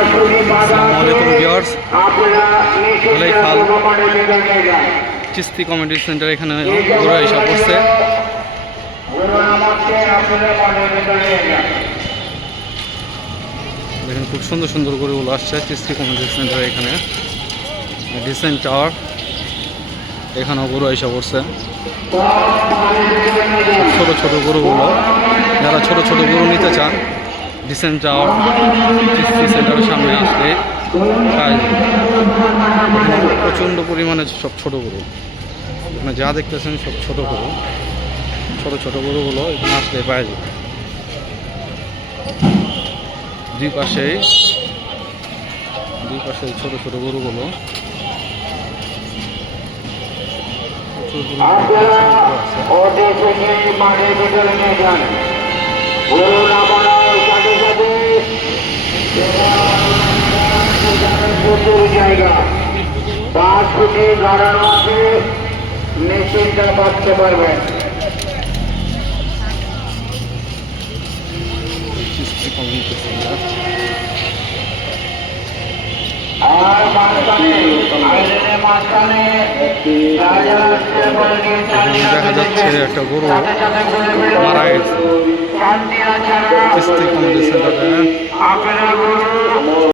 আসসালামু আলাইকুম viewers, ধুলাইখাল Chishti community centre এখানে গরু এসে পড়ছে। দেখেন খুব সুন্দর সুন্দর গরুগুলো আসছে চিস্তি কমিউনিটি সেন্টার। এখানে ডিসেন্ট টাওয়ার, এখানেও গরু এসে পড়ছে। ছোট ছোট গরুগুলো, যারা ছোট ছোট গরু নিতে চান ডিসেন্ট টাওয়ার চিস্তি সেন্টারের সামনে আসলে পাওয়া যাবে। প্রচণ্ড পরিমাণে সব ছোট গরু, মানে যা দেখতেছেন সব ছোট গরু, ছোট ছোট গরুগুলো এখানে আসলে পাওয়া যাবে। দুই পাশে ছোট ছোট গরুগুলো, জায়গা 5 ফুটে গাড়ানো আছে, মেশিনটা বাঁচতে পারবেন। আর মাঝখানে দেখা যাচ্ছে একটা গরু মারা গেছে চিস্তি কমিউনিটি সেন্টারে।